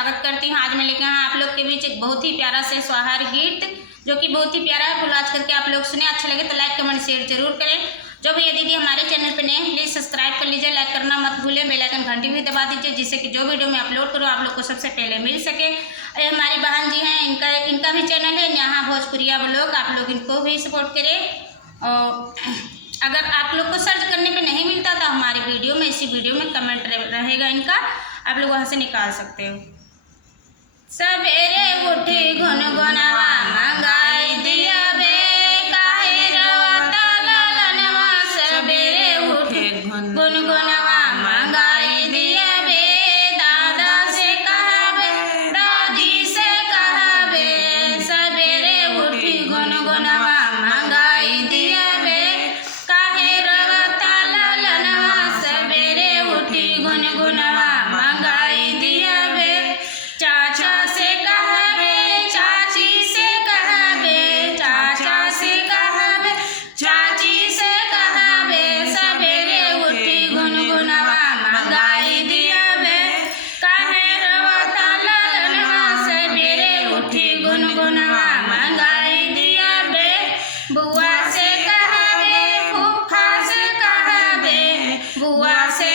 स्वागत करती हूँ। आज मैं लेकर आप लोग के बीच एक बहुत ही प्यारा से सोहर गीत, जो कि बहुत ही प्यारा है, आज करके आप लोग सुने। अच्छा लगे तो लाइक कमेंट शेयर जरूर करें। जो भी ये दीदी हमारे चैनल पर नए हैं प्लीज़ सब्सक्राइब कर लीजिए, लाइक करना मत भूलें, बेल आइकन घंटी भी दबा दीजिए, जिससे कि जो वीडियो मैं अपलोड करूँ आप लोग को सबसे पहले मिल सके। ये हमारी बहन जी हैं, इनका भी चैनल है यहाँ भोजपुरिया ब्लॉग, आप लोग इनको भी सपोर्ट करें। और अगर आप लोग को सर्च करने पे नहीं मिलता तो हमारी वीडियो में, इसी वीडियो में कमेंट रहेगा इनका, आप लोग वहाँ से निकाल सकते हो। सवेरे उठी गुनगुनवा मंगाई दिया बे, काहे रोता ललनवा। सवेरे उठी गुनगुनवा मंगाई दिया बे, दादा से कहबे दादी से कहबे। सवेरे उठी गुनगुनवा मंगाई दिया बे, काहे रोता ललनवा। सवेरे उठी गुनगुनवा मंगाई दिया बे, चाचा से कहबे चाची से कहबे, चाचा से कहबे चाची से कहबे। सवेरे उठी गुनगुनवा मंगाई दिया बे, काहे रोता ललनवा। सवेरे उठी गुनगुनवा मंगाई दिया बे, बुआ से कहबे फूफा से कहबे, बुआ से